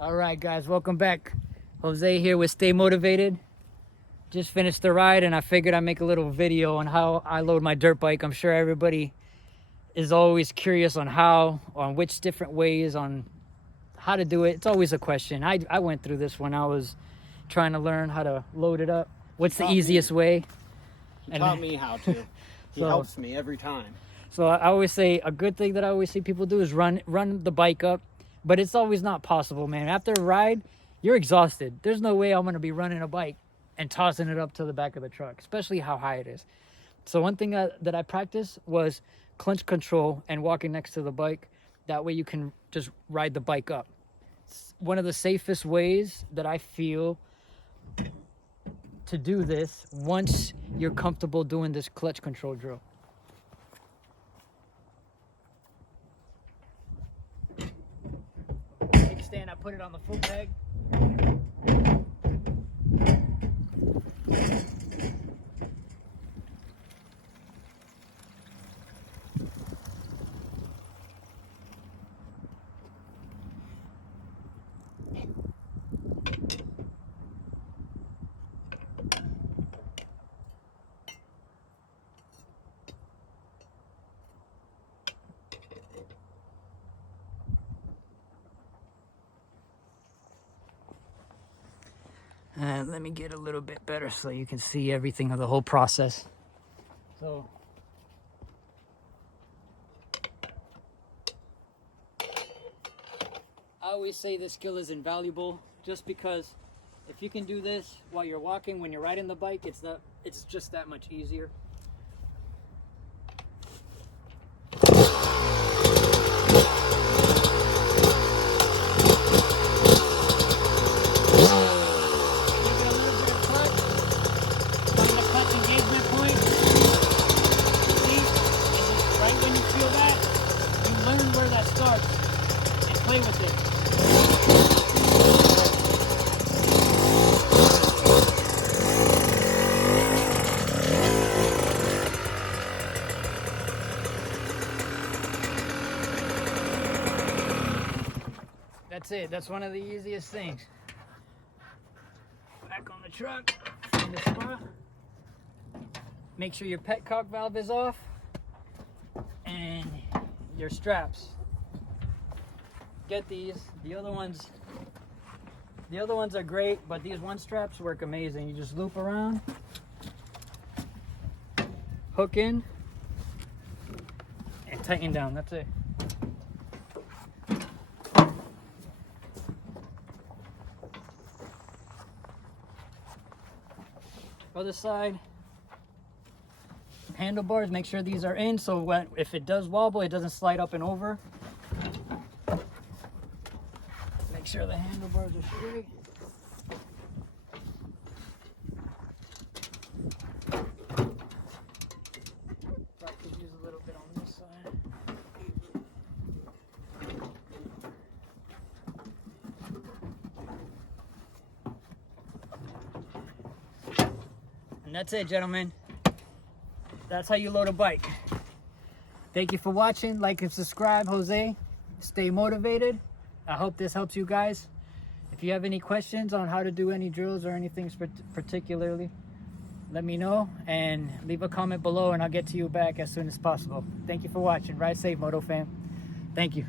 All right, guys, welcome back. Jose here with Stay Motivated. Just finished the ride, and I figured I'd make a little video on how I load my dirt bike. I'm sure everybody is always curious on which different ways, on how to do it. It's always a question. I went through this when I was trying to learn how to load it up. What's the easiest way? He taught me how to. He helps me every time. So I always say, a good thing that I always see people do is run the bike up, but it's always not possible, man. After a ride, you're exhausted. There's no way I'm going to be running a bike and tossing it up to the back of the truck, especially how high it is. So one thing that I practiced was clutch control and walking next to the bike. That way you can just ride the bike up. It's one of the safest ways that I feel to do this once you're comfortable doing this clutch control drill. Kickstand, I put it on the foot peg. Let me get a little bit better so you can see everything of the whole process. So I always say this skill is invaluable just because if you can do this while you're walking, when you're riding the bike, it's just that much easier. Play with it. That's it. That's one of the easiest things. Back on the truck, in the spot. Make sure your petcock valve is off and your straps. Get these. The other ones are great, but these one straps work amazing. You just loop around, hook in, and tighten down. That's it. Other side. Handlebars, make sure these are in so if it does wobble, it doesn't slide up and over. Make sure the handlebars are straight. I could use a little bit on this side. And that's it, gentlemen. That's how you load a bike. Thank you for watching. Like and subscribe. Jose, stay motivated. I hope this helps you guys. If you have any questions on how to do any drills or anything particularly, let me know and leave a comment below and I'll get to you back as soon as possible. Thank you for watching. Ride safe, Moto fam. Thank you.